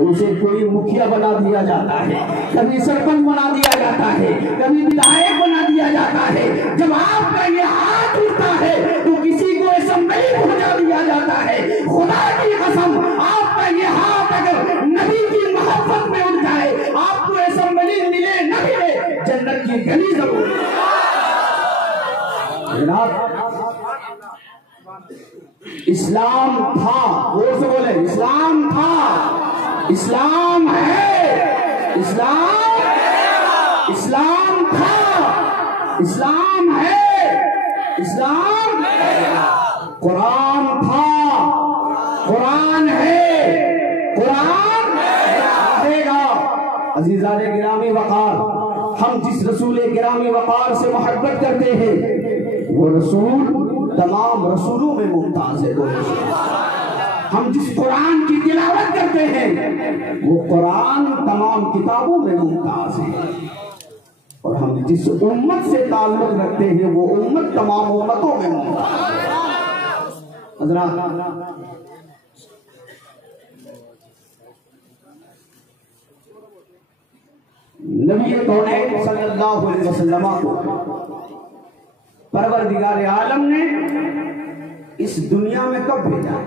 تو اسے کوئی مکھیا بنا دیا جاتا ہے، کبھی سرپنچ بنا دیا جاتا ہے، کبھی ودھایک بنا دیا جاتا ہے۔ جب آپ کا یہ ہاتھ اٹھتا ہے تو کسی کو اسمبلی پہنچا دیا جاتا ہے۔ خدا کی قسم آپ کا یہ ہاتھ اگر نبی کی محبت میں اٹھ جائے، آپ کو اسمبلی ملے نہ ملے، جنت کی گلی ضرور ہے۔ جناب اسلام تھا، وہ سے بولے اسلام تھا، اسلام ہے، اسلام تھا، اسلام ہے، اسلام قرآن تھا، قرآن ہے، قرآن رہے گا۔ عزیزان گرامی وقار، ہم جس رسول گرامی وقار سے محبت کرتے ہیں وہ رسول تمام رسولوں میں ممتاز ہے۔ ہم جس قرآن کی تلاوت کرتے ہیں وہ قرآن تمام کتابوں میں ممتاز ہے، اور ہم جس امت سے تعلق رکھتے ہیں وہ امت تمام امتوں میں ممتاز ہے۔ حضرات نبی کونین صلی اللہ علیہ وسلم کو پروردگار عالم نے اس دنیا میں کب بھیجا ہے؟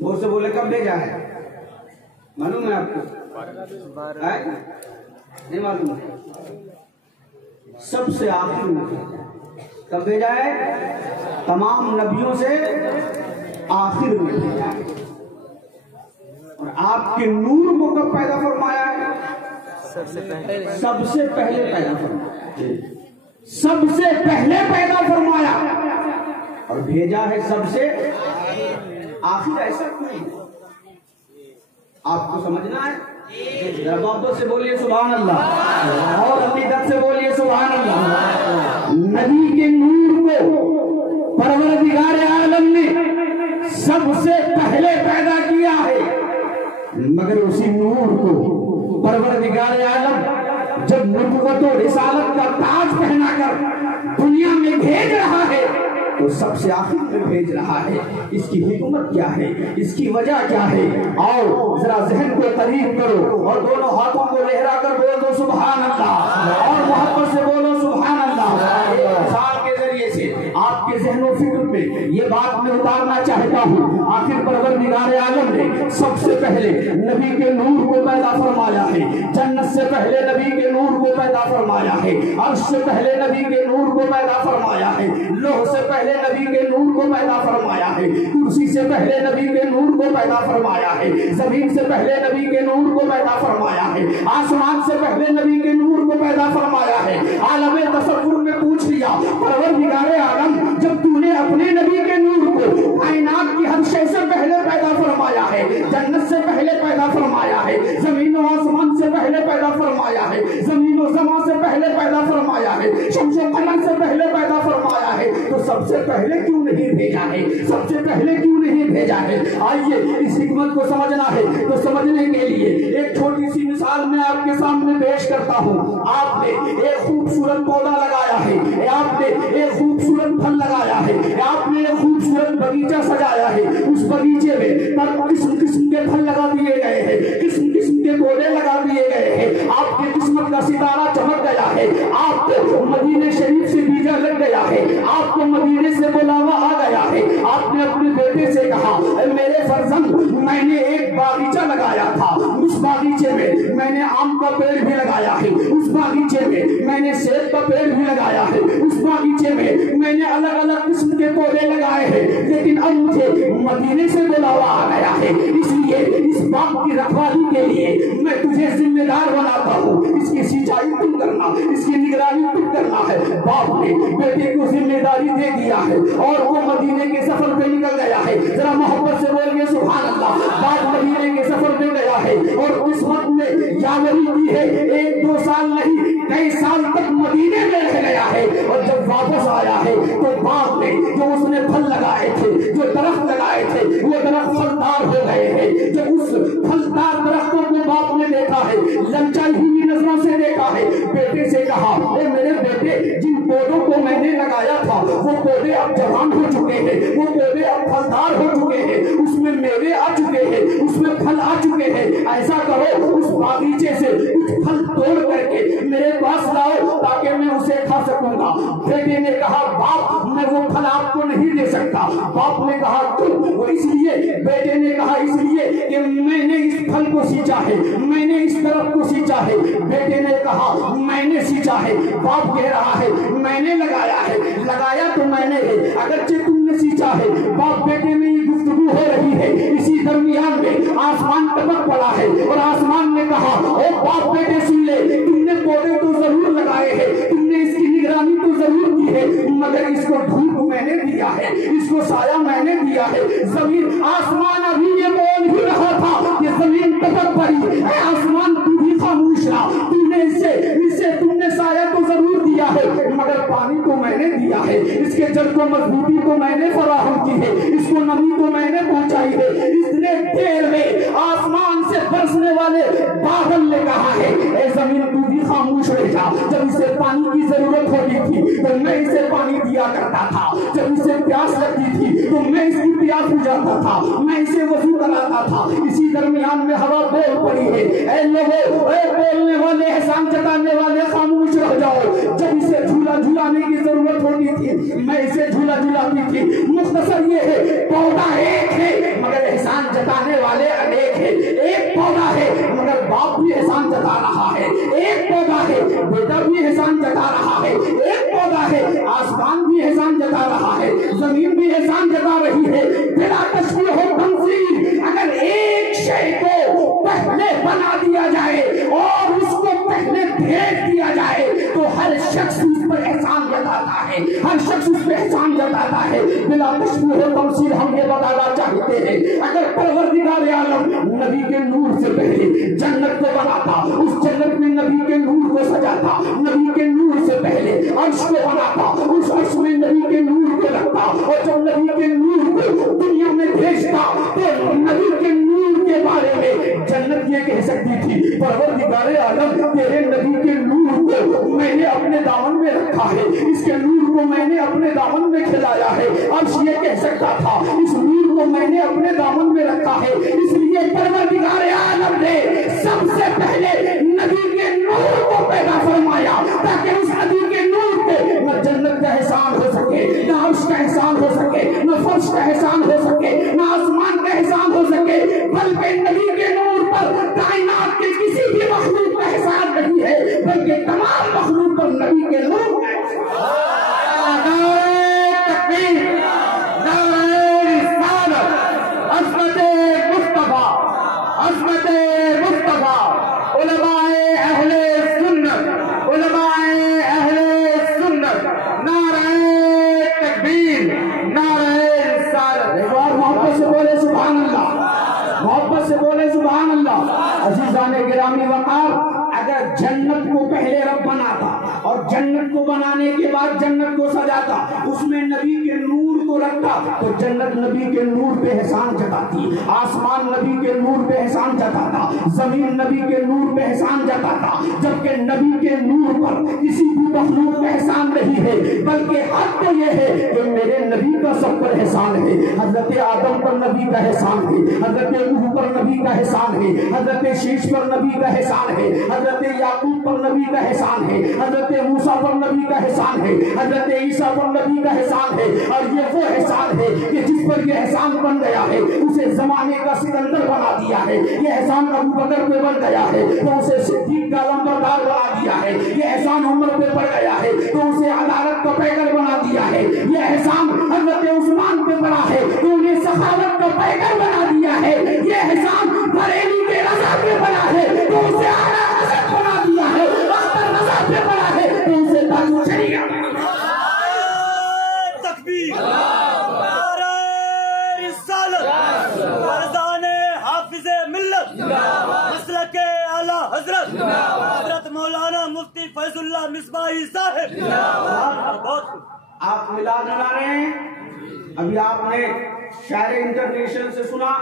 وہ سے بولے کب بھیجا ہے؟ معلوم ہے آپ کو؟ نہیں معلوم؟ سب سے آخر میں کب بھیجا ہے؟ تمام نبیوں سے آخر میں بھیجا ہے۔ اور آپ کے نور کو کب پیدا فرمایا ہے؟ سب سے پہلے پیدا فرمایا، سب سے پہلے پیدا فرمایا اور بھیجا ہے سب سے آخر۔ ایسا کیوں؟ آپ کو سمجھنا ہے، ذرا محبت سے بولیے سبحان اللہ، اور اپنی دل سے بولیے سبحان اللہ۔ نبی کے نور کو پروردگار عالم نے سب سے پہلے پیدا کیا ہے، مگر اسی نور کو پروردگار عالم جب نبوت و رسالت کا تاج پہنا کر دنیا میں بھیج رہا ہے تو سب سے آخر میں بھیج رہا ہے۔ اس کی حکمت کیا ہے، اس کی وجہ کیا ہے؟ آؤ ذرا ذہن کو قریب کرو اور دونوں ہاتھوں کو لہرا کر بول دو سبحان اللہ، اور محبت سے بولو سبحان اللہ۔ مثال کے ذریعے سے آپ کے ذہن و فکر میں یہ بات میں اتارنا چاہتا ہوں، آخر پروردگار عالم نے سب سے پہلے نبی کے نور کو پیدا فرمایا ہے، جنت سے پہلے نبی کے نور کو پیدا فرمایا ہے، عرش سے پہلے نبی کے نور کو پیدا فرمایا ہے، لوح سے پہلے نبی کے نور کو پیدا فرمایا ہے، کرسی سے پہلے نبی کے نور کو پیدا فرمایا ہے، زمین سے پہلے نبی کے نور کو پیدا فرمایا ہے، آسمان سے پہلے نبی کے نور کو پیدا فرمایا ہے۔ عالم تصور میں پوچھ لیا پروردگار عالم جب تو نے اپنے نبی کے نور کو کائنات کی ہر شے سے پہلے پیدا فرمایا ہے، جنت سے پہلے پیدا فرمایا ہے، زمین و آسمان سے پہلے پیدا فرمایا ہے، زمین و زمان سے پہلے پیدا فرمایا ہے، شمس و قمر سے پہلے پیدا فرمایا ہے، تو سب سے پہلے کیوں نہیں بھیجا ہے؟ سب سے پہلے کیوں نہیں بھیجا ہے؟ آئیے اس حکمت کو سمجھنا ہے تو سمجھنے کے لیے ایک چھوٹی سی مثال میں آپ کے سامنے پیش کرتا ہوں۔ آپ نے ایک خوبصورت پودا لگایا ہے، آپ نے ایک خوبصورت پھل لگایا ہے، آپ نے ایک خوبصورت باغیچہ سجایا ہے، اس باغیچے میں قسم قسم کے پھل لگا دیے گئے ہیں، قسم قسم کے پودے لگا دیے گئے ہیں، آپ کی قسمت کا ستارہ چمک گیا ہے، آپ کو مدینے شریف سے بیجا لگ گیا ہے، آپ کو مدینے سے بلاوا آ گیا ہے۔ آپ نے اپنے بیٹے سے کہا اے میرے فرزند میں نے ایک باغیچہ لگایا تھا، اس باغیچے میں میں نے آم کا پیڑ بھی لگایا ہے، اس باغیچے میں میں نے سیب کا پیڑ بھی لگایا ہے، اس باغیچے میں میں نے الگ الگ قسم کے پودے لگائے ہیں، لیکن اب مجھے مدینے سے بلاوا آ گیا ہے، اس لیے اس باغ کی رکھوالی کے لیے میں تجھے ذمہ دار بناتا ہوں، اس کی سینچائی تم کرنا، اس کی نگرانی تم کرنا ہے۔ باپ نے بیٹے کو ذمہ داری دے دیا ہے اور وہ مدینے کے سفر پہ نکل گیا ہے۔ ذرا محبت سے بولیے سبحان اللہ۔ باپ مدینے کے سفر پہ گیا ہے اور اس وقت میں یاوری کی ہے، 1-2 سال نہیں کئی سال تک مدینے میں رہ گیا ہے، اور جب واپس آیا ہے تو باپ نے جو اس نے پھل لگائے تھے، جو درخت لگائے تھے، وہ درخت پھلدار ہو گئے ہیں۔ جب اس پھلدار درختوں کو باپ نے دیکھا ہے، للچائی ہوئی نظروں سے دیکھا ہے، بیٹے سے کہا اے میرے بیٹے جن پودوں کو میں نے لگایا تھا وہ پودے اب جوان ہو چکے ہیں، وہ پودے اب پھلدار ہو چکے ہیں، اس میں میوے آ چکے ہیں، اس میں پھل آ چکے ایسا کرو اس باغیچے سے کچھ پھل توڑ کر کے میرے پاس لاؤ تاکہ میں اسے کھا سکوں گا۔ بیٹے نے کہا باپ میں وہ پھل آپ کو نہیں دے سکتا۔ باپ نے کہا کیوں؟ وہ اس لیے، بیٹے نے کہا اس لیے کہ میں نے اس پھل کو سینچا ہے، میں نے اس درخت کو سینچا ہے۔ بیٹے نے کہا میں نے سینچا ہے۔ باپ کہہ رہا ہے میں نے لگایا ہے، لگایا تو میں نے ہے اگرچہ تم نے سینچا ہے۔ باپ بیٹے میں یہ گفتگو ہو رہی ہے، اسی درمیان میں آسمان ٹپک پڑا ہے اور آسمان نے کہا اے باپ بیٹے سن لے، تم نے پودے تو ضرور لگائے ہیں، تم نے اس کی نگرانی تو ضرور کی ہے، مگر اس کو دھوپ میں نے دیا ہے، اس کو سایہ میں نے دیا ہے۔ زمین آسمان ابھی یہ بول ہی رہا تھا کہ زمین ٹپک پڑی، اے آسمان تو بھی خاموش رہا، تم نے اسے تم نے سایہ تو ضرور دیا ہے مگر پانی تو میں نے دیا ہے، اس کے جڑ کو مضبوطی تو میں نے فراہم کی ہے، اس کو نمی تو میں نے پہنچائی ہے۔ اتنے دیر میں آسمان سے برسنے والے بادل نے کہا ہے اے زمین تو بھی خاموش رہ جا، جب اسے پانی کی ضرورت ہوتی تھی تو میں اسے پانی دیا کرتا تھا، جب اسے پیاس لگتی تھی تو میں اس کی پیاس بجھاتا تھا، میں اسے وضو کراتا تھا۔ اسی درمیان میں ہوا بول پڑی ہے اے لوگوں، اے بولنے والے احسان جتانے والے خاموش رہ جاؤ، جب اسے جھولا جھلانے کی ضرورت ہوتی تھی میں اسے جھولا جھلاتی تھی۔ مختصر یہ ہے پودا ایک ہے مگر احسان جتانے والے انیک ہے، ایک پودا ہے مگر باپ بھی احسان جتا رہا ہے، ایک پودا ہے بیٹا بھی احسان جتا رہا ہے، ایک پودا ہے آسمان بھی احسان جتا رہا ہے، زمین بھی احسان جتا رہی ہے۔ بلا تشبیہ و تمثیل اگر ایک شے کو پہلے بنا دیا جائے اور اس کو پہلے بھیج دیا جائے تو ہر شخص اس پر احسان جتاتا ہے، ہر شخص اس پہ احسان جتاتا ہے۔ بلا تشبیہ و تمثیل ہم یہ بتانا چاہتے ہیں اگر پروردگار عالم نبی کے نور سے پہلے جنت کو بناتا، اس جنت میں نبی کے نور کو سجاتا، نبی کے نور سے پہلے عرش کو بناتا، اس عرش میں نبی کے نور کو رکھتا، اور جب نبی کے نور کو دنیا میں بھیجتا تو نبی کے نور کے بارے میں جنت یہ کہہ سکتی تھی پروردگار عالم تیرے نبی کے نور کو میں نے اپنے دامن میں رکھا ہے، اس کے نور کو میں نے اپنے دامن میں کھلایا ہے۔ عرش یہ کہہ سکتا تھا اس نور کو میں نے اپنے دامن میں رکھا ہے، اس لیے پروردگار عالم نے سب سے پہلے نبی کے نور کو پیدا فرمایا تاکہ اس نبی کے نور پہ نہ جنت کا احسان ہو سکے، نہ عرش کا احسان ہو سکے، نہ فرش کا احسان ہو سکے، نہ آسمان کا احسان ہو سکے، بلکہ نبی کے نور پر کائنات کے کسی بھی مخلوق کا احسان نہیں ہے بلکہ تمام مخلوق پر نبی کے نور کا احسان۔ عظمت مصطفیٰ، عظمت مصطفیٰ، علماء اہل سنت، علماء اہل سنت، نعرہ تکبیر، نعرہ رسالت۔ ایک بار محبت سے بولے سبحان اللہ، محبت سے بولے سبحان اللہ۔ عزیزان گرامی وقار اگر جنت کو پہلے رب بناتا اور جنت کو بنانے کے بعد جنت کو سجاتا، اس میں نبی کے نور کو رکھتا تو جنت نبی کے نور پہ احسان جتاتی، آسمان نبی کے نور پہ احسان جتاتا، زمین نبی کے نور پہ احسان جتاتا، جبکہ نبی کے نور پر کسی بھی مخلوق کا احسان نہیں ہے بلکہ حق تو یہ ہے کہ میرے نبی کا سب پر احسان ہے۔ حضرت آدم پر نبی کا احسان ہے، حضرت نوح پر نبی کا احسان ہے، حضرت شیش پر نبی کا احسان ہے، حضرت یعقوب پر نبی کا احسان ہے، حضرت موسیٰ پر نبی کا احسان ہے، حضرت عیسیٰ پر نبی کا احسان ہے۔ اور یہ وہ احسان ہے کہ جس پر یہ احسان بن گیا ہے اسے زمانے کا سکندر بنا دیا ہے، یہ احسان ابو بکر پہ بن گیا ہے تو اسے صدیق کا لمبردار بنا دیا ہے، یہ احسان عمر پہ پڑ گیا ہے تو اسے عدالت کا پیکر بنا دیا ہے، یہ احسان حضرت عثمان پہ پڑا ہے تو انہیں سخاوت کا پیکر بنا دیا ہے، یہ احسان بریلی کے رضا پہ پڑا ہے تو اسے اعلیٰ حضرت بنا دیا ہے، اختر رضا پہ پڑا ہے تو اسے تاج شریعت بنا دیا ہے۔ تکبیر، نعرہ رسالت، فرزان حافظ ملت، مسلک اعلیٰ حضرت حضرت مولانا مفتی فیض اللہ مصباحی صاحب۔ آپ میلاد منا رہے ہیں، ابھی آپ نے شاعر انٹرنیشنل سے سنا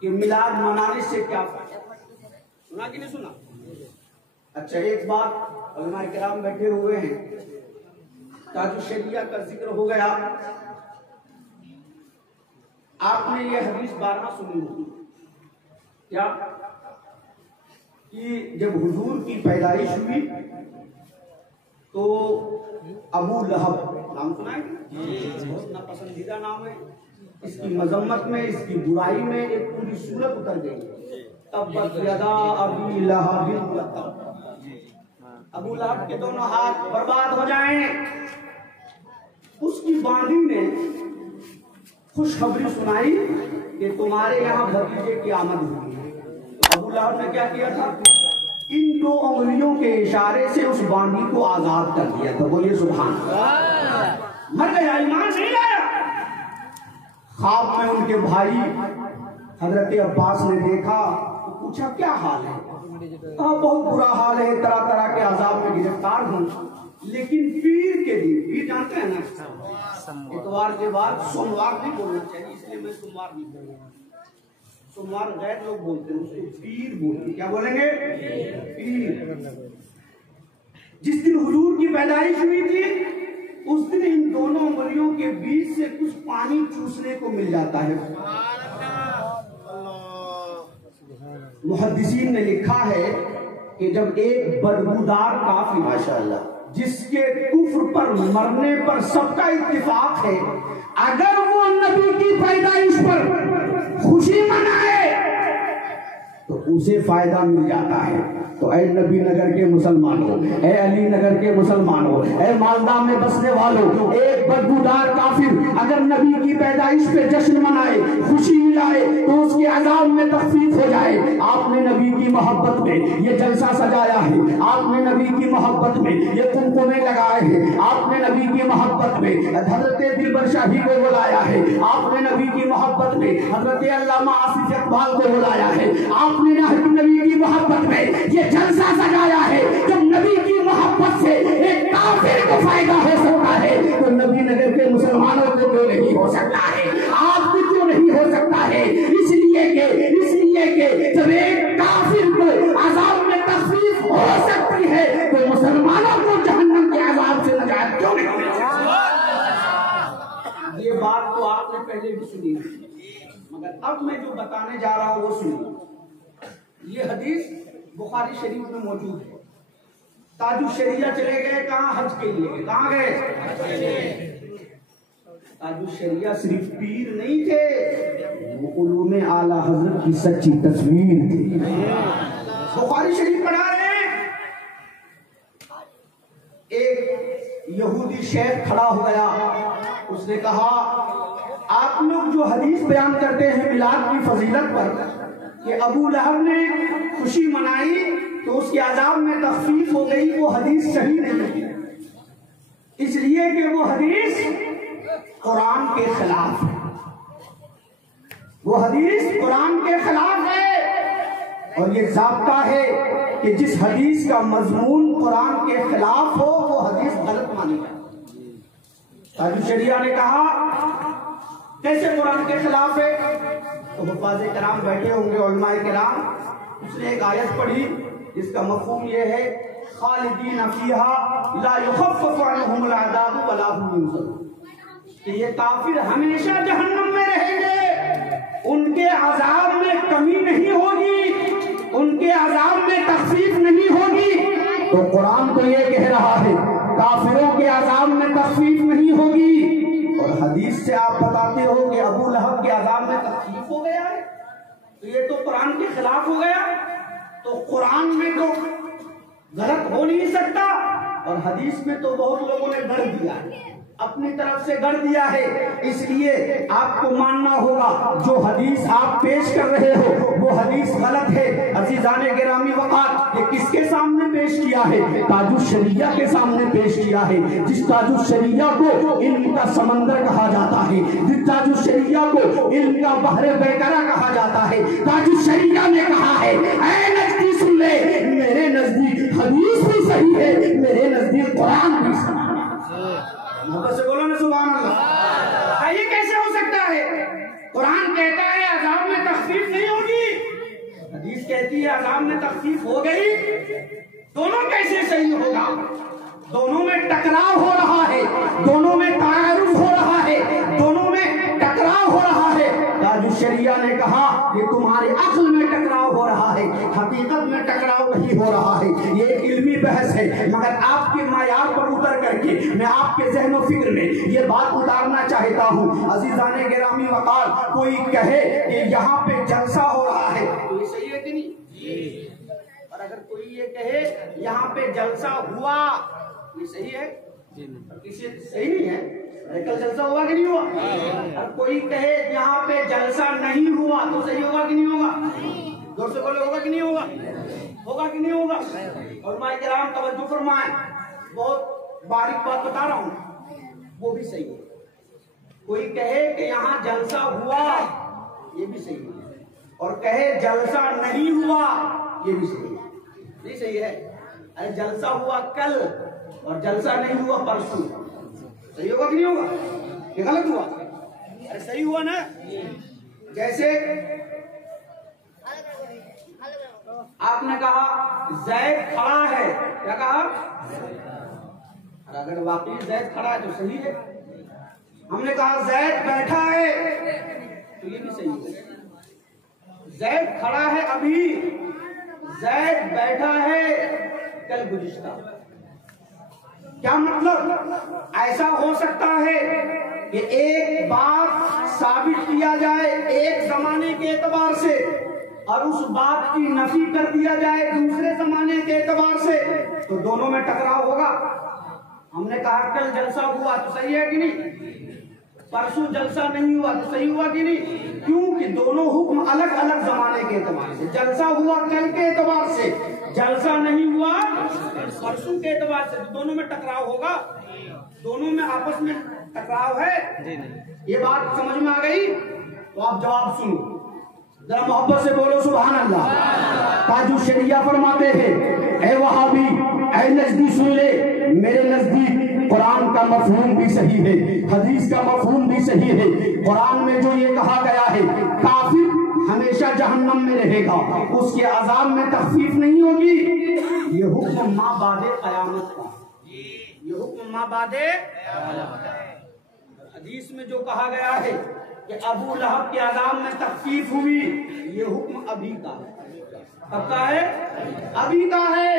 کہ میلاد منانے سے کیا فائدہ، سنا کہ نہیں سنا؟ اچھا ایک بات، علماء کرام بیٹھے ہوئے ہیں، تاج شریعہ کا ذکر ہو گیا، آپ نے یہ حدیث بارہا سنی ہوگی، کیا کہ جب حضور کی پیدائش ہوئی تو ابو لہب نام سنا ہے، بہت ناپسندیدہ نام ہے، اس کی مذمت میں، اس کی برائی میں ایک پوری سورت اتر گئی، تبت یدا ابی لہب وتب، ابو لہب کے دونوں ہاتھ برباد ہو جائیں۔ اس کی باندی نے خوشخبری سنائی کہ تمہارے یہاں بھتیجے کی آمد ہوئی ہے۔ ابو لہب نے کیا کیا تھا؟ ان 2 انگلیوں کے اشارے سے اس باندی کو آزاد کر دیا تھا۔ بولیے سبحان اللہ۔ مر گیا، ایمان نہیں لایا۔ خواب میں ان کے بھائی حضرت عباس نے دیکھا تو پوچھا کیا حال ہے؟ کہا بہت برا حال ہے، طرح طرح کے عذاب میں گرفتار ہوں، لیکن پیر کے دن، پیر جانتے ہیں نا، اتوار کے بعد سوموار نہیں بولنا چاہیے، اس لیے میں سوموار نہیں بولوں، سوموار غیر لوگ بولتے ہیں، اس کو پیر بولتے ہیں۔ کیا بولیں گے؟ پیر۔ جس دن حضور کی پیدائش ہوئی تھی اس دن ان دونوں انگلیوں کے بیچ سے کچھ پانی چوسنے کو مل جاتا ہے۔ محدثین نے لکھا ہے کہ جب ایک بدبودار کافر، ماشاءاللہ، جس کے کفر پر مرنے پر سب کا اتفاق ہے، اگر وہ نبی کی پیدائش پر خوشی منائے تو اسے فائدہ مل جاتا ہے۔ تو اے نبی نگر کے مسلمانوں، اے علی نگر کے مسلمانوں، اے مالدہ میں بسنے والوں، ایک بدبودار کافر اگر نبی کی پیدائش پہ جشن منائے، خوشی ملائے تو اس کے عذاب میں تخفیف ہو جائے۔ آپ نے نبی کی محبت میں یہ جلسہ سجایا ہے، آپ نے نبی کی محبت میں یہ قمقمے لگائے ہیں، آپ نے نبی کی محبت میں حضرت دلبر شاہی کو بلایا ہے، آپ نے نبی کی محبت میں حضرت علامہ آصف اقبال کو بلایا ہے، آپ نے نبی کی محبت میں یہ جلسہ سجایا ہے۔ جب نبی کی محبت سے ایک کافر کو فائدہ ہو سکتا ہے تو نبی نگر کے مسلمانوں کو کیوں نہیں ہو سکتا ہے؟ آپ کو کیوں نہیں ہو سکتا ہے؟ اس لیے کہ جب ایک کافر کو عذاب میں تخفیف ہو سکتی ہے تو مسلمانوں کو جہنم کے عذاب سے نجات کیوں نہیں مل سکتی؟ یہ بات تو آپ نے پہلے بھی سنی مگر اب میں جو بتانے جا رہا ہوں وہ سنیے۔ یہ حدیث بخاری شریف میں موجود ہے۔ تاج الشریعہ چلے گئے کہاں؟ حج کے لیے۔ کہاں گئے؟ تاج الشریعہ صرف پیر نہیں تھے، وہ علوم اعلی حضرت کی سچی تصویر تھی۔ بخاری شریف پڑھا رہے ہیں، ایک یہودی شیخ کھڑا ہو گیا، اس نے کہا آپ لوگ جو حدیث بیان کرتے ہیں میلاد کی فضیلت پر کہ ابو لہب نے خوشی منائی تو اس کے عذاب میں تخفیف ہو گئی، وہ حدیث صحیح نہیں ہے، اس لیے کہ وہ حدیث قرآن کے خلاف ہے، وہ حدیث قرآن کے خلاف ہے، اور یہ ضابطہ ہے کہ جس حدیث کا مضمون قرآن کے خلاف ہو وہ حدیث غلط مانی جائے۔ تاج الشریعہ نے کہا کیسے قرآن کے خلاف ہے؟ تو حفاظ کرام بیٹھے ہوں گے، علماء کرام، اس نے ایک آیت پڑھی جس کا مفہوم یہ ہے خالدین فیہا لا یخفف عنہم العذاب ولا هم ینظرون، کہ یہ کافر ہمیشہ جہنم میں رہیں گے، ان کے عذاب میں کمی نہیں ہوگی، ان کے عذاب میں تخفیف نہیں ہوگی۔ تو قرآن تو یہ کہہ رہا ہے کافروں کے عذاب میں تخفیف نہیں ہوگی، اور حدیث سے آپ بتاتے ہو کہ ابو لہب کے عذاب میں تخفیف ہو گیا ہے، تو یہ تو قرآن کے خلاف ہو گیا۔ تو قرآن میں تو غلط ہو نہیں سکتا، اور حدیث میں تو بہت لوگوں نے گڑھ دیا ہے، اپنی طرف سے گڑھ دیا ہے، اس لیے آپ کو ماننا ہوگا جو حدیث آپ پیش کر رہے ہو وہ حدیث غلط ہے۔ عزیزان گرامی وقار، یہ کس کے سامنے پیش کیا ہے؟ تاج الشریعہ کے سامنے پیش کیا ہے، جس تاج الشریعہ کو علم کا سمندر کہا جاتا ہے، جس تاج الشریعہ کو علم کا بحر بیکرا کہا جاتا ہے۔ تاج الشریعہ نے کہا ہے اے نجدی سن لے، میرے نزدیک حدیث بھی صحیح ہے، میرے نزدیک قرآن بھی صحیح ہے۔ محبت سے بولو نا سبحان اللہ۔ یہ کیسے ہو سکتا ہے؟ قرآن کہتا ہے عذاب میں تخفیف نہیں ہوگی، حدیث کہتی ہے عذاب میں تخفیف ہو گئی، دونوں کیسے صحیح ہوگا؟ دونوں میں ٹکراؤ ہو رہا ہے، دونوں میں تعارف ہو رہا ہے، دونوں میں ٹکراؤ ہو رہا ہے۔ تاج الشریعہ نے کہا یہ تمہارے عقل میں ٹکراؤ ہو رہا ہے، ہے، حقیقت میں ٹکراؤ نہیں ہو رہا ہے، یہ ایک علمی بحث ہے، مگر آپ کے معیار پر اتر کر کے میں آپ کے ذہن و فکر میں یہ بات اتارنا چاہتا ہوں۔ عزیزان گرامی وقار، کوئی کہے کہ یہاں پہ جلسہ ہو رہا ہے تو یہ صحیح ہے کہ نہیں؟ اور اگر کوئی یہ کہے یہاں پہ جلسہ ہوا، یہ صحیح ہے؟ کسی صحیح نہیں ہے؟ کل جلسہ ہوا کہ نہیں ہوا؟ اور کوئی کہے یہاں پہ جلسہ نہیں ہوا تو صحیح ہوگا کہ نہیں ہوگا؟ زور سے بولے، ہوگا کہ نہیں ہوگا؟ ہوگا کہ نہیں ہوگا؟ اور علماء کرام توجہ فرمائیں، بہت باریک بات بتا رہا ہوں، وہ بھی صحیح ہے۔ کوئی کہے کہ یہاں جلسہ ہوا، یہ بھی صحیح ہے، اور کہے جلسہ نہیں ہوا، یہ بھی صحیح ہے۔ نہیں صحیح ہے؟ ارے جلسہ ہوا کل اور جلسہ نہیں ہوا پرسوں، صحیح ہوگا کہ نہیں ہوگا؟ یہ غلط ہوا؟ ارے صحیح ہوا نا؟ جیسے آپ نے کہا زید کھڑا ہے، کیا کہا؟ اور اگر واقعی زید کھڑا ہے تو صحیح ہے۔ ہم نے کہا زید بیٹھا ہے تو یہ بھی صحیح ہے۔ زید کھڑا ہے ابھی، زید بیٹھا ہے کل گزشتہ، کیا مطلب؟ ایسا ہو سکتا ہے کہ ایک بات ثابت کیا جائے ایک زمانے کے اعتبار سے اور اس بات کی نفی کر دیا جائے دوسرے زمانے کے اعتبار سے، تو دونوں میں ٹکراؤ ہوگا۔ ہم نے کہا کل جلسہ ہوا تو صحیح ہے کہ نہیں؟ پرسوں جلسہ نہیں ہوا تو صحیح ہوا کہ نہیں؟ کیونکہ دونوں حکم الگ الگ زمانے کے اعتبار سے، جلسہ ہوا کل کے اعتبار سے، جلسہ نہیں ہوا پرسوں کے اعتبار سے، دونوں میں ٹکراؤ ہوگا، دونوں میں آپس میں ٹکراؤ ہے۔ یہ بات سمجھ میں آ گئی تو آپ جواب سنو، ذرا محبت سے بولو سبحان اللہ۔ تاج الشریعہ فرماتے ہیں اے وہابی، اے نجدی سن لے، میرے نزدیک قرآن کا مفہوم بھی صحیح ہے، حدیث کا مفہوم بھی صحیح ہے۔ قرآن میں جو یہ کہا گیا ہے کافر ہمیشہ جہنم میں رہے گا، اس کے عذاب میں تخفیف نہیں ہوگی، یہ حکم ما بعد قیامت کا، یہ حکم ما بعد۔ حدیث میں جو کہا گیا ہے کہ ابو لہب کے عذاب میں تخفیف ہوئی، یہ حکم ابھی کا ہے۔ کب کا ہے؟ ابھی کا ہے،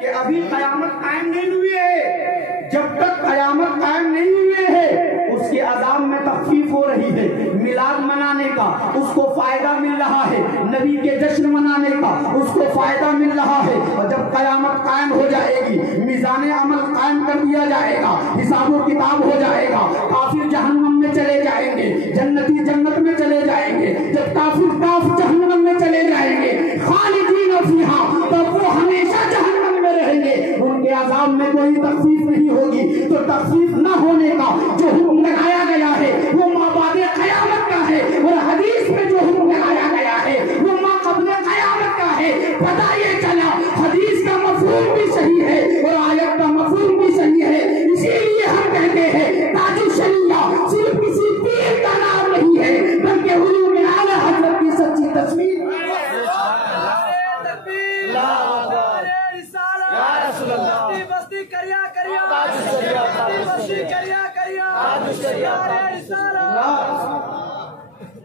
کہ ابھی قیامت قائم نہیں ہوئی ہے، جب تک قیامت قائم نہیں ہوئی ہے اس کے عذاب میں تخفیف ہو رہی ہے۔ میلاد منانے کا اس کو فائدہ مل رہا ہے، نبی کے جشن منانے کا اس کو فائدہ مل رہا ہے، اور جب قیامت قائم ہو جائے گی، میزان عمل قائم کر دیا جائے گا، حساب و کتاب ہو جائے گا، کافر جہنم میں چلے جائیں گے، جنتی جنت میں چلے جائیں گے، جب کافر جہنم میں چلے جائیں گے، خالدین فیہا، تب وہ ہمیشہ جہنم میں رہیں گے، ان کے عذاب میں کوئی تخفیف نہیں ہوگی۔ تو تخفیف نہ ہونے کا جو حکم لگایا گیا ہے وہ ما بعد قیامت کا ہے، اور حدیث میں جو حکم لگایا گیا ہے وہ ما قبل قیامت کا ہے۔ پتہ یہ چلا حدیث کا مفہوم بھی صحیح ہے اور آیت کا مفہوم بھی صحیح ہے، اسی لیے ہم کہتے ہیں تاج الشریعہ صرف کسی پیر کا نام نہیں ہے بلکہ علوم اعلیٰ حضرت کی سچی تصویر۔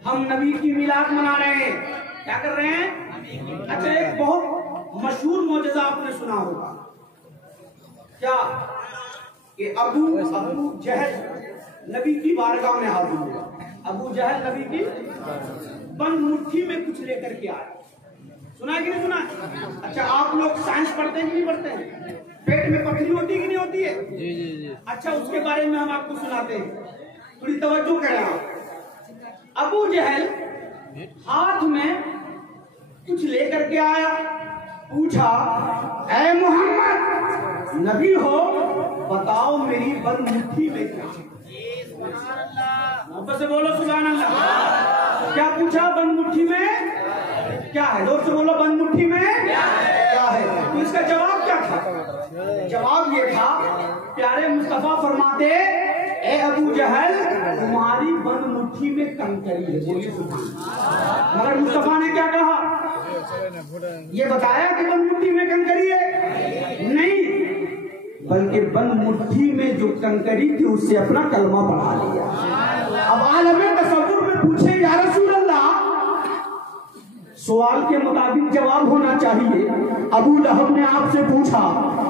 ہم نبی کی میلاد منا رہے ہیں، کیا کر رہے ہیں؟ اچھا، ایک بہت مشہور معجزہ آپ نے سنا ہوگا، کیا کہ ابو جہل نبی کی بارگاہ میں حاضر ہوا۔ ابو جہل نبی کی بند مٹھی میں کچھ لے کر کے آیا، سنا ہے کہ نہیں سنا؟ اچھا، آپ لوگ سائنس پڑھتے ہیں کہ نہیں پڑھتے ہیں؟ پیٹ میں پتھری ہوتی ہے کہ نہیں ہوتی ہے؟ جی۔ اچھا، اس کے بارے میں ہم آپ کو سناتے ہیں، تھوڑی توجہ کریں۔ ابو جہل ہاتھ میں کچھ لے کر کے آیا، پوچھا اے محمد نبی ہو بتاؤ میری بند مٹھی میں کیا ہے؟ محبت سے بولو سبحان اللہ۔ کیا پوچھا؟ بند مٹھی میں کیا ہے؟ زور سے بولو، بند مٹھی میں کیا ہے؟ تو اس کا جواب کیا تھا؟ جواب یہ تھا، پیارے مصطفیٰ فرماتے اے ابو جہل تمہاری بند مٹھی میں کنکری ہے، بولیے سبحان اللہ۔ مگر مصطفیٰ نے کیا کہا؟ یہ بتایا کہ بند مٹھی میں کنکری ہے؟ نہیں، بلکہ بند مٹھی میں جو کنکری تھی اس سے اپنا کلمہ پڑھا لیا۔ اب عالم تصور میں پوچھے یا رسول اللہ سوال کے مطابق جواب ہونا چاہیے. ابو لہب نے آپ سے پوچھا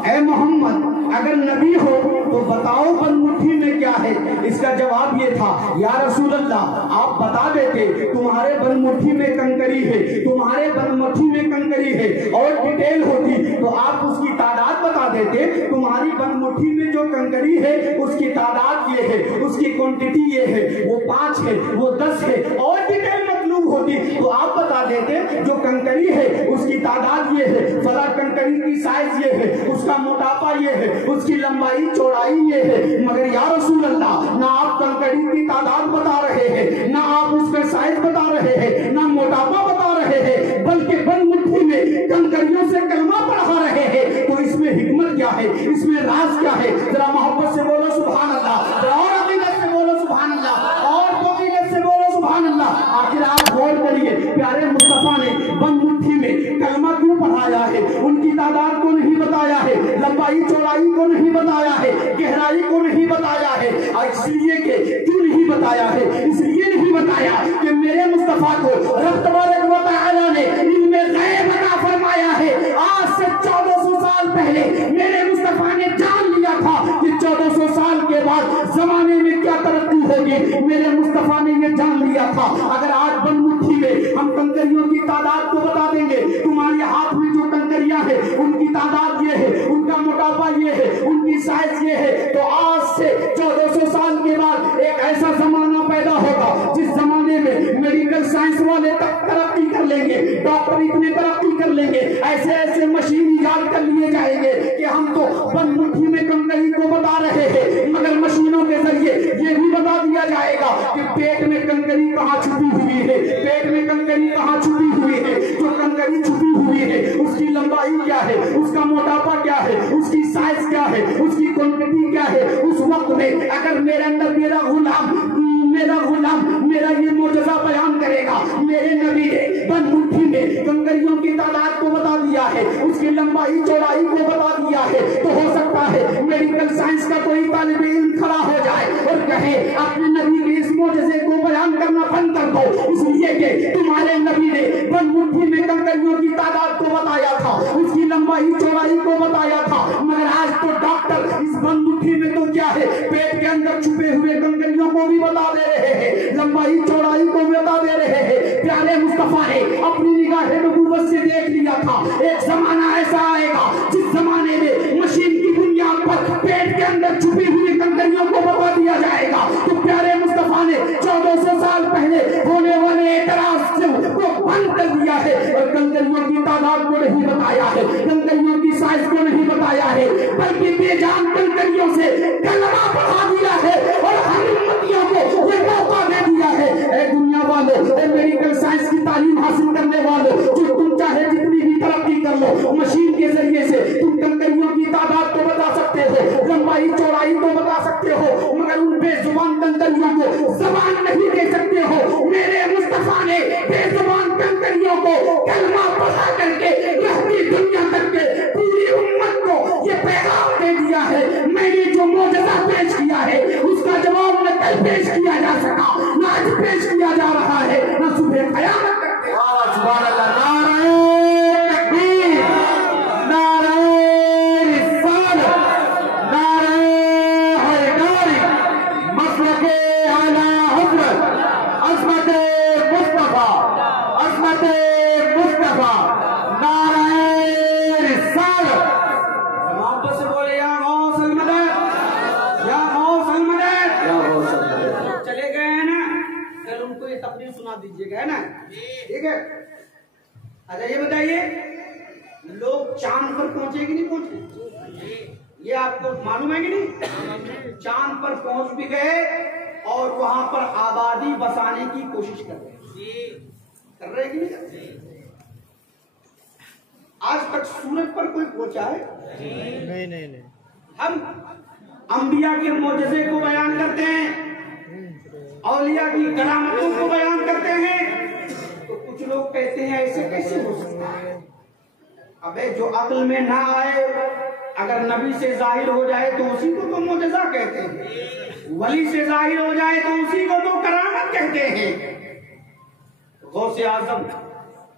اے محمد اگر نبی ہو تو بتاؤ بن مٹھی میں کیا ہے. اس کا جواب یہ تھا یا رسول اللہ آپ بتا دیتے تمہارے بن مٹھی میں کنکری ہے, تمہارے بن مٹھی میں کنکری ہے, اور ڈیٹیل ہوتی تو آپ اس کی تعداد بتا دیتے. تمہاری بن مٹھی میں جو کنکری ہے اس کی تعداد یہ ہے, اس کی کوانٹٹی یہ ہے, وہ 5 ہے, وہ 10 ہے, اور ڈیٹیل مطلوب ہوتی تو آپ بتا دیتے جو کنکری ہے اس کی تعداد یہ ہے, فلاں کنکری کی سائز یہ ہے, اس کا موٹاپا یہ ہے, اس کی لمبائی چوڑائی یہ ہے. مگر یا رسول اللہ نہ آپ کنکری کی تعداد بتا رہے ہیں, نہ آپ اس کا سائز بتا رہے ہیں, نہ موٹاپا بتا رہے ہیں, بلکہ بن مٹھی میں کنکریوں سے کلمہ پڑھا رہے ہیں. تو اس میں حکمت کیا ہے, اس میں راز کیا ہے؟ ذرا محبت سے بولو سبحان اللہ, ذرا اور عقیدت سے بولو سبحان اللہ, اور توحید سے بولو سبحان اللہ. آخر آپ غور کریے پیارے مصطفیٰ نے بن مٹھی میں کلمہ کیوں پڑھایا ہے؟ ان کی تعداد کو نہیں بتایا ہے, لمبائی چوڑائی کو نہیں بتایا ہے, گہرائی کو نہیں بتایا ہے. اس لیے کہ کیوں نہیں بتایا ہے؟ اس لیے نہیں بتایا کہ میرے مصطفیٰ کو رب تبارک و تعالیٰ نے علم غیب عطا فرمایا ہے. آج سے 1400 سال پہلے میرے مصطفیٰ نے جان لیا تھا کہ 1400 سال کے بعد زمانے میں کیا ترقی ہوگی. میرے مصطفیٰ نے یہ جان لیا تھا. اگر آج بن مٹھی میں ہم کنکریوں کی تعداد کو بتا دیں گے, تمہارے ہاتھ میں جو کنکریاں ہیں ان کی تعداد یہ ہے, ان کا موٹاپا یہ ہے, ان کی سائز یہ ہے, تو آج سے 1400 سال کے بعد ایک ایسا زمانہ پیدا ہوگا جس زمانے میں میڈیکل سائنس والے تک ترقی کر لیں گے, ڈاکٹر اتنے ترقی کر لیں گے, ایسے ایسے مشین ایجاد کر لیے جائیں گے کہ ہم تو بن مٹھی میں کنکری کو بتا رہے ہیں, مگر مشینوں کے ذریعے یہ بھی بتا دیا جائے گا کہ پیٹ میں کنکری کہاں چھپی ہوئی ہے, پیٹ میں کنکری کہاں چھپی ہوئی ہے. جو کنکری چھپی ہوئی ہے اس کی لمبائی کیا ہے, اس کا موٹاپا کیا ہے, اس کی سائز کیا ہے, اس کی کوانٹٹی کیا ہے. اس وقت میں اگر میرے اندر میرا غلام میرا یہ معجزہ بیان کرے گا, میرے نبی نے بن مٹھی میں کنکریوں کی تعداد کو بتا دیا ہے, اس کی لمبائی چوڑائی کو بتا دیا ہے, تو ہو سکتا ہے میڈیکل سائنس کا کوئی طالب علم کھڑا ہو جائے اور کہے اپنے نبی کے اس معجزے کو بیان کرنا بند کر دو, اس لیے کہ تمہارے نبی نے بن مٹھی میں کنکریوں کی تعداد کو بتایا تھا, اس کی لمبائی چوڑائی کو بتایا تھا. مگر آج تو ڈاکٹر اس بن مٹھی میں تو کیا ہے, پیٹ کے اندر چھپے ہوئے کنکریوں کو بھی بتا دے رہے ہیں, لمبائی چوڑائی کو بھی بتا دے رہے ہیں. پیارے مصطفیٰ نے اپنی نگاہ نبوت سے دیکھ لیا تھا ایک زمانہ ایسا آئے گا جس زمانے میں مشین کی بنیاد پر پیٹ کے اندر چھپی ہوئی کنکریوں کو بتا دیا جائے گا. تو پیارے مصطفیٰ نے 1400 سال پہلے ہونے والے اعتراض کو بند کر دیا ہے, اور کنکریوں کی تعداد کو نہیں بتایا ہے, کنکریوں کی سائز کو نہیں بتایا ہے, بلکہ بے جان کنکریوں سے کلمہ پڑھا دیا ہے اور ہم امتیوں کو یہ موقع دے دیا ہے. اے دنیا والوں, اے میڈیکل سائنس کی تعلیم حاصل کرنے والوں, جو تم چاہے جتنی بھی ترقی کر لو, مشین کے ذریعے سے تم کنکریوں کی تعداد کو بتا سکتے ہو, لمبائی چوڑائی کو بتا سکتے ہو, مگر ان بے زبان کنکریوں کو زبان نہیں دے سکتے ہو. میرے مصطفیٰ نے بے زبان کنکریوں کو کلمہ پڑھا کر کے رہتی دنیا تک کے پوری امت کو یہ پیغام دے دیا ہے. میں نے جو معجزہ پیش کیا ہے اس کا جواب نہ کل پیش کیا جا سکا, نہ آج پیش کیا جا رہا ہے, نہ صبح قیامت تک. سبحان اللہ, نعرہ تکبیر, نعرہ رسالت, نعرہ حیداری, مسلک اعلی حضرت, عظمت مصطفیٰ, عظمت مصطفیٰ, نعرہ رسالت. محبت سے بولے یا غوث المدد, یا غوث المدد, یا غوث المدد. چلے گئے ہیں نا, کل ان کو یہ تقریر سنا دیجیے گا, ہے نا, ٹھیک ہے. اچھا یہ بتائیے لوگ چاند پر پہنچے کہ نہیں پہنچے؟ یہ آپ کو معلوم ہے کہ نہیں؟ چاند پر پہنچ بھی گئے اور وہاں پر آبادی بسانے کی کوشش کر رہے کہ نہیں؟ آج تک سورج پر کوئی پہنچا ہے؟ نہیں. ہم انبیاء کے معجزے کو بیان کرتے ہیں, اولیاء کی کرامتوں کو بیان کرتے ہیں, تو کچھ لوگ کہتے ہیں ایسے کیسے ہو سکتا ہے؟ ابے جو عقل میں نہ آئے, اگر نبی سے ظاہر ہو جائے تو اسی کو تو معجزہ کہتے ہیں, ولی سے ظاہر ہو جائے تو اسی کو تو کرامت کہتے ہیں. غوث اعظم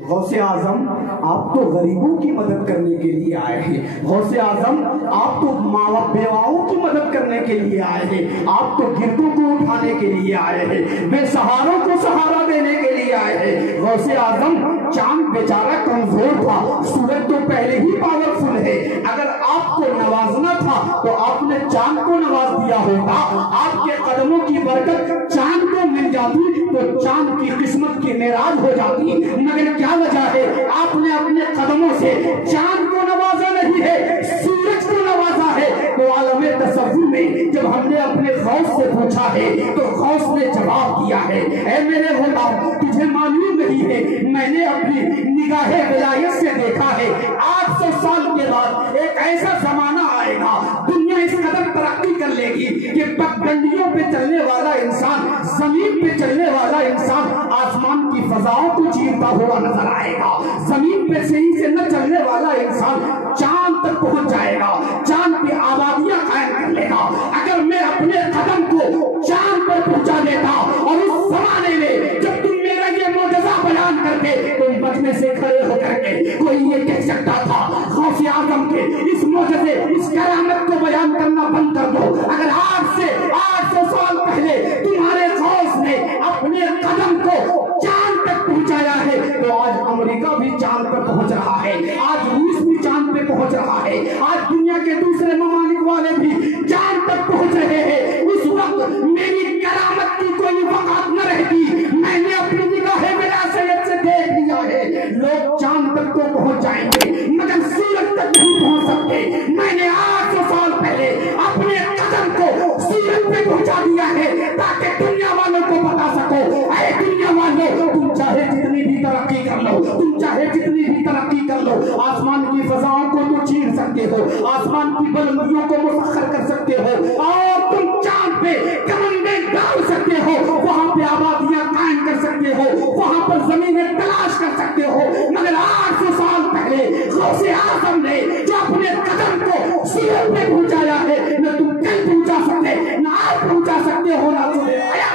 غوث اعظم آپ تو غریبوں کی مدد کرنے کے لیے آئے ہیں، غوث اعظم آپ تو ماں بیواؤں کی مدد کرنے کے لیے آئے ہیں، آپ تو گردوں کو اٹھانے کے لیے آئے ہیں، بے سہاروں کو سہارا دینے کے لیے آئے ہیں۔ غوث اعظم چاند بیچارہ کمزور تھا، سورج تو پہلے ہی پاورفل ہے، اگر آپ کو نوازنا تھا تو آپ نے چاند کو نواز دیا ہوتا، آپ کے قدموں کی برکت چاند کو مل جاتی تو چاند کی قسمت کی معراج ہو جاتی، مگر کیا وجہ ہے آپ نے اپنے قدموں سے چاند کو نوازا نہیں ہے، سورج کو نوازا ہے۔ تو عالم تصور میں جب ہم نے اپنے غوث سے پوچھا ہے تو غوث نے جواب دیا ہے، اے میرے غلام تجھے معلوم نہیں ہے، میں نے اپنی نگاہ ولایت سے دیکھا ہے 800 سال کے بعد ایک ایسا زمانہ آئے گا، دنیا اس قدر ترقی کر لے گی کہ پگڈنڈیوں پہ چلنے والا انسان، زمین پہ چلنے والا انسان آسمان کی فضاؤں کو چیرتا ہوا نظر آئے گا، زمین پہ صحیح سے نہ چلنے والا انسان چاند تک پہنچ جائے گا، چاند پہ آبادیاں قائم کر لے گا۔ اگر میں اپنے قدم کو چاند پر پہنچا دیتا اور اس زمانے میں جب تم میرا یہ معجزہ بیان کرتے تو مجمع سے کھڑے ہو کر کے کوئی یہ کہہ سکتا تھا غوث اعظم کے اس معجزے اس کرامت کو بیان کرنا بند کر دو۔ اگر آج سے 800 سال پہلے تمہارے غوث نے اپنے قدم کو چاند تک پہنچایا ہے تو آج امریکہ بھی چاند پر پہنچ رہا ہے، آج روس بھی چاند پہ پہنچ رہا ہے، آج دنیا کے دوسرے ممالک والے بھی چاند تک پہنچ رہے ہیں۔ اس وقت میری کرامت کی کوئی وقت نہ رہتی، میں نے اپنی نگاہ وراثت سے دیکھ لیا ہے، لوگ چاند تک تو پہنچ جائیں گے مگر سورج تک نہیں پہنچ سکتے۔ میں نے 800 سال پہلے اپنے قدم کو سورج پہ پہنچا دیا ہے تاکہ دنیا والوں کو بتا سکو، اے دنیا والوں تم چاہے جتنی بھی ترقی کر لو، تم چاہے جتنی بھی ترقی کر لو، آسمان کی فضاؤں کو تو چیر سکتے ہو، آسمان کی بلندیوں کو مسخر کر سکتے ہو، اور تم چاند پہ کمندیں ڈال سکتے ہو، وہاں پہ آبادیاں قائم کر سکتے ہو، وہاں پر زمینیں تلاش کر سکتے ہو، مگر 800 سال پہلے غوث اعظم نے جو اپنے قدم کو سورج میں پہنچایا ہے، نہ تم کل پہنچا سکتے، نہ آپ پہنچا سکتے ہو، نہ تمہیں آیا۔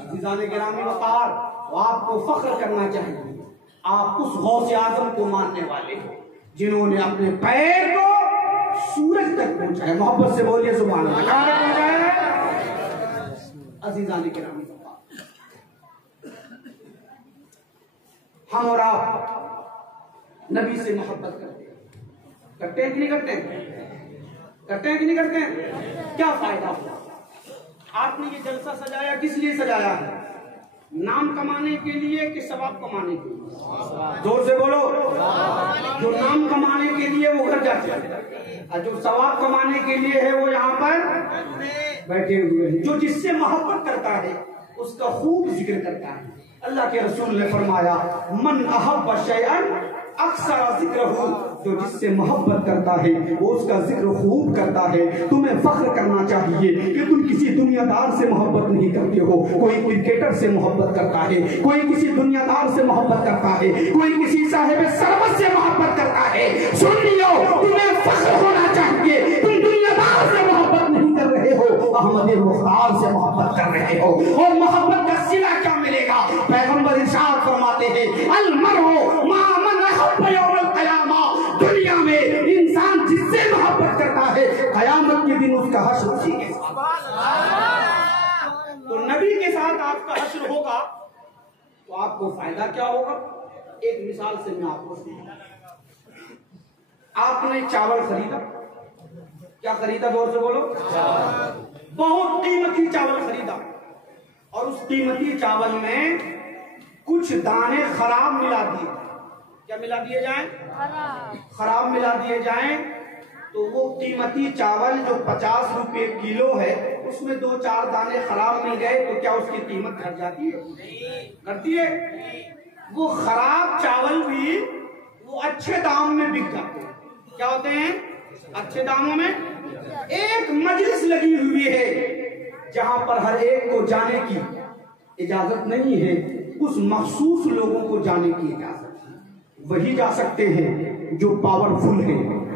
عزیزان گرامی وقار، آپ کو فخر کرنا چاہیے، آپ اس غوث اعظم کو ماننے والے ہو جنہوں نے اپنے پیر کو سورج تک پہنچایا۔ محبت سے بولیے سبحان اللہ۔ عزیزان گرامی وقار، ہم اور آپ نبی سے محبت کرتے ہیں، کرتے ہیں کہ نہیں کرتے ہیں؟ کرتے ہیں کہ نہیں کرتے ہیں؟ کیا فائدہ ہوا؟ آپ نے یہ جلسہ سجایا کس لیے سجایا ہے؟ نام کمانے کے لیے کہ ثواب کمانے کے لیے؟ زور سے بولو۔ جو نام کمانے کے لیے وہ گھر جاتے ہیں، اور جو ثواب کمانے کے لیے ہے وہ یہاں پر بیٹھے ہوئے ہیں۔ جو جس سے محبت کرتا ہے اس کا خوب ذکر کرتا ہے۔ اللہ کے رسول نے فرمایا من احب شیئا اکثر ذکرہ، جو جس سے محبت کرتا ہے وہ اس کا ذکر خوب کرتا ہے۔ تمہیں فخر کرنا چاہیے کہ تم کسی دنیا دار سے محبت نہیں کرتے ہو، کوئی کرکٹر سے محبت کرتا ہے، کوئی کسی دنیا دار سے محبت کرتا ہے، کوئی کسی صاحب ثروت سے محبت کرتا ہے۔ سن لیو، تمہیں فخر ہونا چاہیے، تم دنیا دار سے محبت نہیں کر رہے ہو، احمد مختار سے محبت کر رہے ہو۔ اور محبت کا صلہ کیا ملے گا؟ پیغمبر ارشاد فرماتے ہیں المرء مع من احب یوم القیامہ، دنیا میں انسان جس سے محبت کرتا ہے قیامت کے دن اس کا حشر اسی کے ساتھ۔ تو نبی کے ساتھ آپ کا حشر ہوگا تو آپ کو فائدہ کیا ہوگا؟ ایک مثال سے میں آپ کو آپ نے چاول خریدا، کیا خریدا؟ زور سے بولو۔ بہت قیمتی چاول خریدا اور اس قیمتی چاول میں کچھ دانے خراب ملا دیے۔ کیا ملا دیے جائیں؟ خراب ملا دیے جائیں تو وہ قیمتی چاول جو 50 روپے کلو ہے اس میں 2-4 دانے خراب مل گئے تو کیا اس کی قیمت گھٹ جاتی ہے؟ گھٹتی ہے؟ وہ خراب چاول بھی وہ اچھے دام میں بک جاتے ہیں۔ کیا ہوتے ہیں؟ اچھے داموں میں۔ ایک مجلس لگی ہوئی ہے جہاں پر ہر ایک کو جانے کی اجازت نہیں ہے، اس مخصوص لوگوں کو جانے کی اجازت ہے، وہی جا سکتے ہیں جو پاورفل ہیں،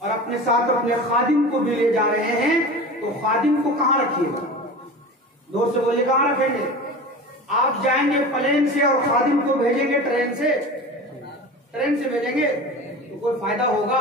اور اپنے ساتھ اپنے خادم کو بھی لے جا رہے ہیں، تو خادم کو کہاں رکھیے گا؟ دور سے بولے کہاں رکھیں گے؟ آپ جائیں گے پلین سے اور خادم کو بھیجیں گے ٹرین سے بھیجیں گے تو کوئی فائدہ ہوگا؟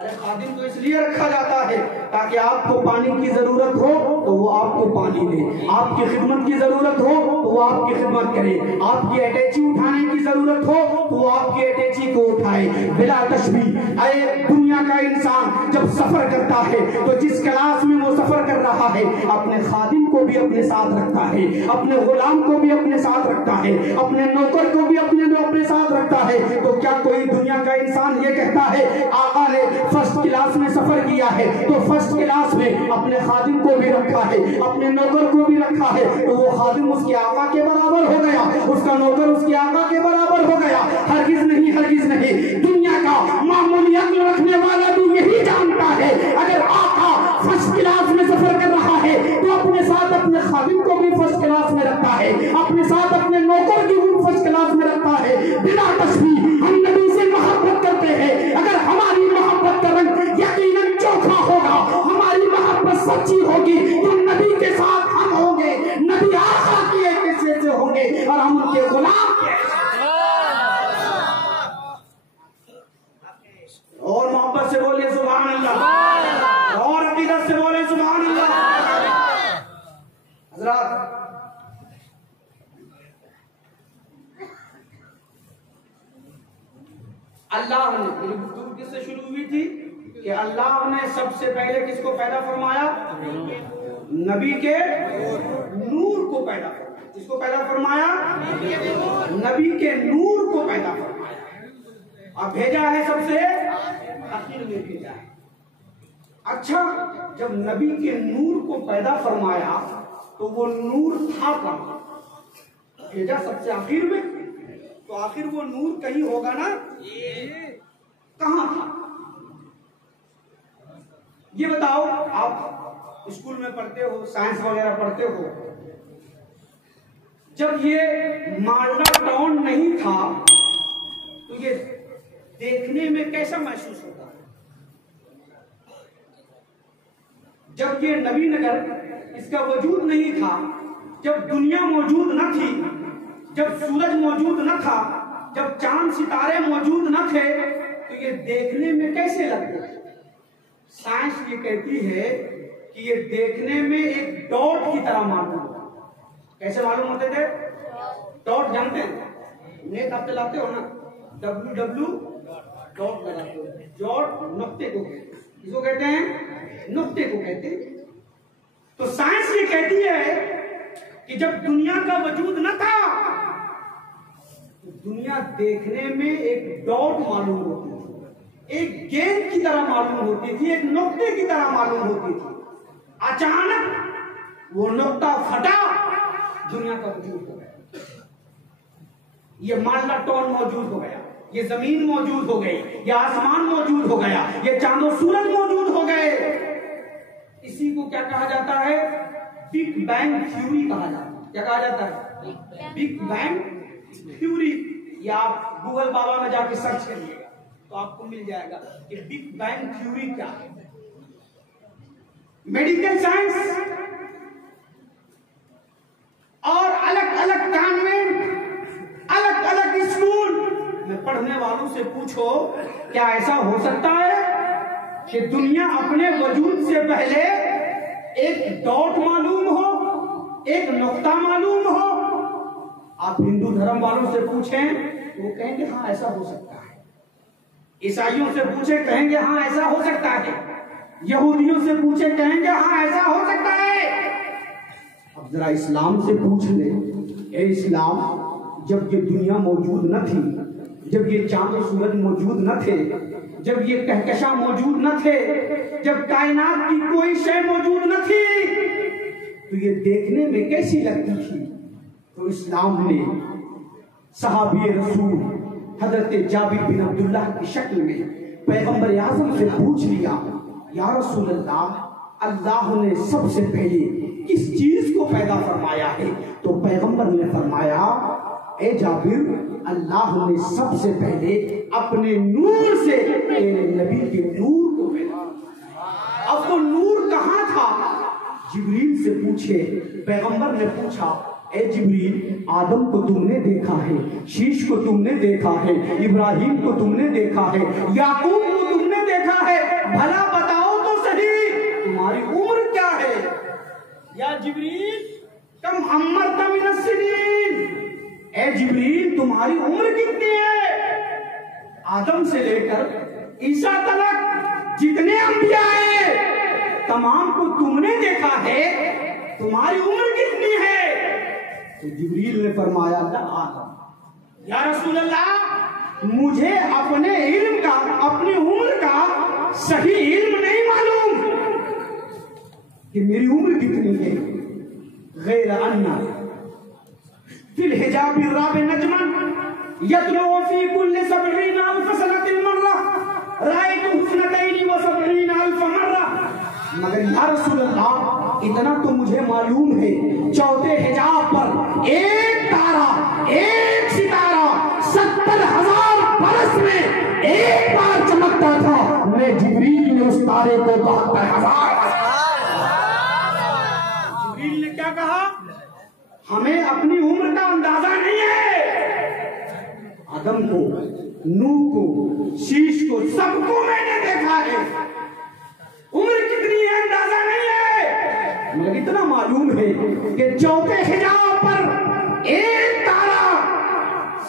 ارے خادم تو اس لیے رکھا جاتا ہے تاکہ آپ کو پانی کی ضرورت ہو تو وہ آپ کو پانی دے، آپ کی خدمت کی ضرورت ہو تو وہ آپ کی خدمت کرے، آپ کی اٹیچی اٹھانے کی ضرورت ہو تو وہ آپ کی اٹیچی کو اٹھائے بلا تشبیہ۔ اے دنیا کا انسان جب سفر کرتا ہے تو جس کلاس میں وہ سفر کر رہا ہے اپنے خادم کو بھی اپنے ساتھ رکھتا ہے، اپنے غلام کو بھی اپنے ساتھ رکھتا ہے، اپنے نوکر کو بھی اپنے ساتھ رکھتا ہے۔ تو کیا کوئی دنیا کا انسان یہ کہتا ہے آقا نے فرسٹ کلاس میں سفر کیا ہے تو فرسٹ کلاس میں اپنے خادم کو بھی رکھا ہے، اپنے نوکر کو بھی رکھا ہے، تو وہ خادم اس کے آقا کے برابر ہو گیا، اس کا نوکر اس کے آقا کے برابر ہو گیا؟ ہرگز نہیں، ہرگز نہیں۔ دنیا کا معمولی عقل رکھنے والا بھی یہی جانتا ہے اگر آقا فرسٹ کلاس میں سفر کر رہا ہے تو اپنے ساتھ اپنے خادم کو بھی فرسٹ کلاس میں رکھتا ہے، اپنے ساتھ اپنے نوکر کی بھی فرسٹ کلاس میں رکھتا ہے۔ بلا تشبیہ ہم نبی سے محبت کرتے ہیں، اگر ہماری محبت کا رنگ یقیناً چوکھا ہوگا، ہماری محبت سچی ہوگی تو نبی کے ساتھ ہم ہوں گے، نبی آقا کی ایک حیثیت سے ہوں گے اور ہم ان کے غلام کے۔ اور محبت سے بولے سبحان اللہ، اور عقیدت سے بولے سبحان اللہ۔ حضرات اللہ نے، میری گفتگو کس سے شروع ہوئی تھی کہ اللہ نے سب سے پہلے کس کو پیدا فرمایا؟ نبی کے نور کو پیدا فرمایا۔ کس کو پیدا فرمایا؟ نبی کے نور کو پیدا فرمایا اور بھیجا ہے سب سے آخر میں بھیجا ہے۔ اچھا، جب نبی کے نور کو پیدا فرمایا تو وہ نور تھا کہاں؟ بھیجا سب سے آخر میں، تو آخر وہ نور کہیں ہوگا نا، کہاں تھا؟ یہ بتاؤ، آپ اسکول میں پڑھتے ہو، سائنس وغیرہ پڑھتے ہو، جب یہ مالدہ ٹاؤن نہیں تھا تو یہ دیکھنے میں کیسا محسوس ہوتا ہے؟ جب یہ نبی نگر اس کا وجود نہیں تھا، جب دنیا موجود نہ تھی، جب سورج موجود نہ تھا، جب چاند ستارے موجود نہ تھے، تو یہ دیکھنے میں کیسے لگتے تھے؟ سائنس یہ کہتی ہے کہ یہ دیکھنے میں ایک ڈاٹ کی طرح معلوم ہوتا۔ کیسے معلوم ہوتے تھے؟ ڈاٹ جانتے ہیں؟ نیٹ آپ چلاتے ہو نا، WW ڈاٹ لگاتے ہو، ڈاٹ نقطے کو کہتے ہیں، اس کو کہتے ہیں نقطے کو کہتے ہیں۔ تو سائنس یہ کہتی ہے کہ جب دنیا کا وجود نہ تھا تو دنیا دیکھنے میں ایک ڈاٹ معلوم ہوتی تھی، ایک گیند کی طرح معلوم ہوتی تھی، ایک نقطے کی طرح معلوم ہوتی تھی۔ اچانک وہ نقطہ پھٹا، دنیا کا وجود ہو گیا، یہ مالدہ ٹاؤن موجود ہو گیا، یہ زمین موجود ہو گئی، یہ آسمان موجود ہو گیا، یہ چاند و سورج موجود ہو گئے۔ اسی کو کیا کہا جاتا ہے؟ بگ بینگ تھیوری کہا جاتا ہے۔ کیا کہا جاتا ہے؟ Big bang theory. یا آپ گوگل بابا میں جا کے سرچ کریے گا تو آپ کو مل جائے گا کہ بگ بینگ تھیوری کیا ہے۔ میڈیکل سائنس اور الگ الگ کانوینٹ، الگ الگ اسکول میں پڑھنے والوں سے پوچھو، کیا ایسا ہو سکتا ہے کہ دنیا اپنے وجود سے پہلے ایک ڈاٹ معلوم ہو، ایک نقطہ معلوم ہو؟ آپ ہندو دھرم والوں سے پوچھیں تو وہ کہیں گے ہاں ایسا ہو سکتا ہے، عیسائیوں سے پوچھیں کہیں گے ہاں ایسا ہو سکتا ہے، یہودیوں سے پوچھیں کہیں گے ہاں ایسا ہو سکتا ہے۔ اب ذرا اسلام سے پوچھ لیں، اے اسلام، جب یہ دنیا موجود نہ تھی، جب یہ چاند و سورج موجود نہ تھے، جب یہ کہکشاں موجود نہ تھے، جب کائنات کی کوئی شے موجود نہ تھی، تو یہ دیکھنے میں کیسی لگتی تھی؟ تو اسلام نے صحابی رسول حضرت جابر بن عبداللہ کی شکل میں پیغمبر اعظم سے پوچھ لیا، یا رسول اللہ، اللہ نے سب سے پہلے کس چیز کو پیدا فرمایا ہے؟ تو پیغمبر نے فرمایا، اے جابر، اللہ نے سب سے پہلے اپنے نور سے تیرے نبی کے نور کو پیدا اب وہ نور کہاں تھا؟ جبریل سے پوچھے. پیغمبر نے پوچھا اے جبریل آدم کو تم نے دیکھا ہے, شیش کو تم نے دیکھا ہے, ابراہیم کو تم نے دیکھا ہے, یعقوب کو تم نے دیکھا ہے, بھلا بتاؤ تو صحیح تمہاری عمر کیا ہے؟ یا جبریل کم عمرت من السنین, اے جبریل تمہاری عمر کتنی ہے؟ آدم سے لے کر عیسیٰ تک جتنے انبیاء ہیں تمام کو تم نے دیکھا ہے, تمہاری عمر کتنی ہے؟ تو جبریل نے فرمایا آدم. یا رسول اللہ مجھے اپنے علم کا, اپنی عمر کا صحیح علم نہیں معلوم کہ میری عمر کتنی ہے. غیر انا فی الحجاب الرابع نجما یتلو فی کل 70,000 سنۃ مرہ رأیت حسنتین و 70,000 مرہ. مگر یا رسول اللہ اتنا تو مجھے معلوم ہے چوتھے حجاب پر ایک تارا, ایک ستارہ 70,000 برس میں ایک بار چمکتا تھا. میں جبریل نے اس تارے کو 72,000. جبریل نے کیا کہا؟ ہمیں اپنی عمر کا اندازہ نہیں ہے. آدم کو, نوح کو, شیش کو, سب کو میں نے دیکھا ہے, عمر کتنی ہے اندازہ نہیں ہے. مگر اتنا معلوم ہے کہ چوتھے حجاب پر ایک تارا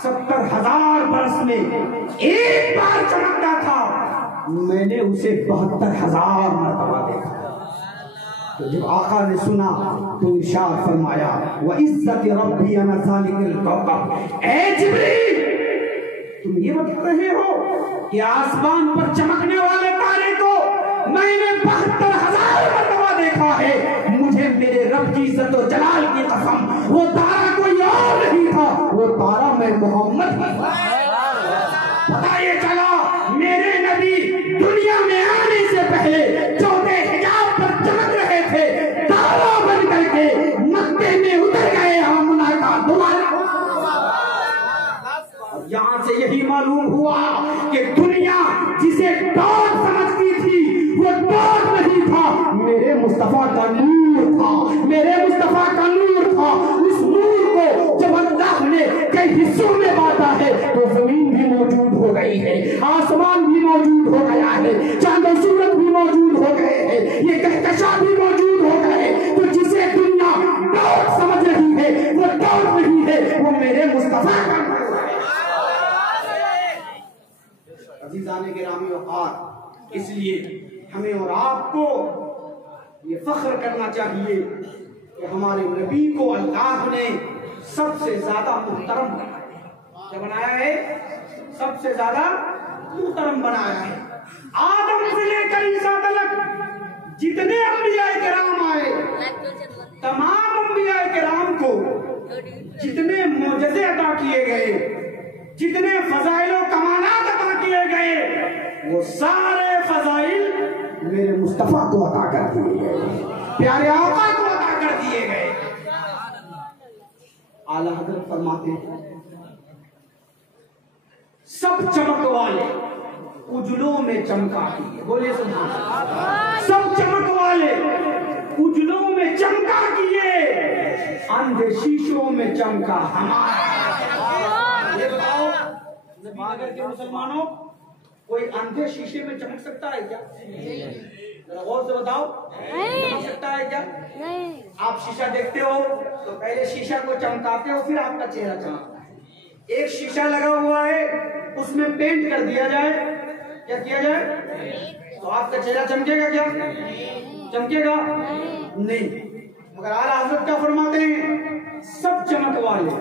70,000 برس میں ایک بار چمکتا تھا. میں نے اسے 72,000 مرتبہ دیکھا. تو جب آقا نے سنا تو ارشاد فرمایا وعزت ربی انا ذالک الکوکب. اے جبریل تم یہ بتا رہے ہو کہ آسمان پر چمکنے والے تارے کو میں نے 72,000 مرتبہ دیکھا ہے. مجھے میرے رب کی عزت و جلال کی قسم وہ تارا کوئی اور نہیں تھا, وہ تارا میں محمد تھا. پتہ یہ چلا میرے نبی دنیا میں آنے سے پہلے چوتھے حجاب پر چمک رہے تھے, تارا بن کر کے مکے میں اتر گئے. ہم کا دوبارہ یہاں سے یہی معلوم ہوا کہ دنیا جسے ڈاٹ سمجھتی تھی وہ ڈاٹ نہیں تھا, میرے مصطفیٰ کا نور تھا, میرے مصطفیٰ کا نور تھا. اس نور کو جب اللہ نے کئی حصوں میں بانٹا ہے تو زمین بھی موجود ہو گئی ہے, آسمان بھی موجود ہو گیا ہے, چاند و سورج بھی موجود ہو گئے ہیں, یہ کہکشاں بھی موجود ہو گئے. تو جسے دنیا ڈاٹ سمجھ رہی ہے وہ ڈاٹ نہیں ہے, وہ میرے مصطفیٰ کا نور ہے. عزیزان گرامی وقار, اس لیے ہمیں اور آپ کو یہ فخر کرنا چاہیے کہ ہمارے نبی کو اللہ نے سب سے زیادہ محترم بنایا ہے. کیا بنایا ہے؟ سب سے زیادہ محترم بنایا ہے. آدم سے لے کر عیسیٰ تک جتنے انبیاء کرام آئے تمام انبیاء کرام کو جتنے معجزے عطا کیے گئے, جتنے فضائل و کمالات عطا کیے گئے, وہ سارے فضائل میرے مصطفیٰ کو عطا کر دیے گئے, پیارے آقا کو عطا کر دیے گئے. اعلیٰ حضرت فرماتے ہیں سب چمک والے اجلوں میں چمکا کیے. بولے سبحان اللہ. سب چمک والے اجلوں میں چمکا کیے, اندھے شیشوں میں چمکا ہمارا. یہ بتاؤ نبی نگر کے مسلمانوں کوئی اندھے شیشے میں چمک سکتا ہے کیا؟ ذرا غور سے بتاؤ, چمک سکتا ہے کیا؟ آپ شیشہ دیکھتے ہو تو پہلے شیشہ کو چمکاتے ہو پھر آپ کا چہرہ چمکتا ہے. ایک شیشہ لگا ہوا ہے اس میں پینٹ کر دیا جائے, کیا کیا جائے تو آپ کا چہرہ چمکے گا کیا؟ چمکے گا نہیں. مگر اعلیٰ حضرت کیا فرماتے ہیں سب چمک والے,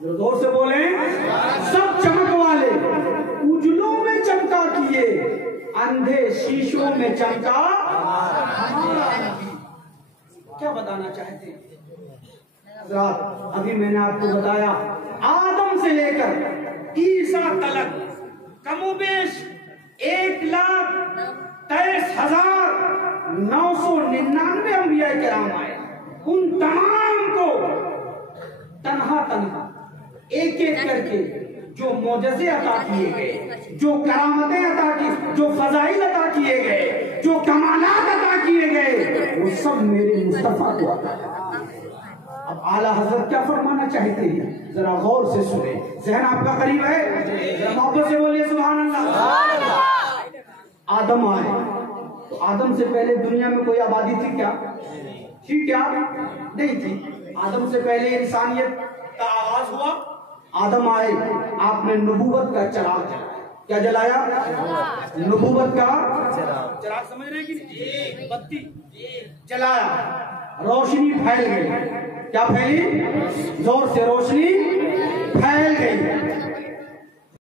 زور سے بولیں, سب چمک والے اجلوں میں چمکا کیے, اندھے شیشوں میں چمکا. کیا بتانا چاہتے ہیں حضرات؟ ابھی میں نے آپ کو بتایا آدم سے لے کر عیسیٰ تلک کم و بیش 1,23,999 انبیاء کرام آئے. ان تمام کو تنہا تنہا ایک ایک کر کے جو معجزے عطا کیے گئے, جو کرامتیں عطا کی, جو فضائل عطا کیے گئے, جو کمالات عطا کیے گئے وہ سب میرے مصطفیٰ کو عطا ہے۔ اب اعلیٰ حضرت کیا فرمانا چاہتے ہیں ذرا غور سے سنیں، ذہن آپ کا قریب ہے، ذرا محبت سے بولیے سبحان اللہ۔ آدم آئے تو آدم سے پہلے دنیا میں کوئی آبادی تھی کیا؟ تھی کیا؟ نہیں تھی۔ آدم سے پہلے انسانیت کا آغاز ہوا، آدم آئے، آپ نے نبوت کا چراغ جلایا۔ کیا جلایا؟ نبوت کا چراغ، سمجھ رہے ہیں کہ نہیں؟ بتی جلایا، روشنی پھیل گئی۔ کیا پھیلی؟ زور سے روشنی پھیل گئی۔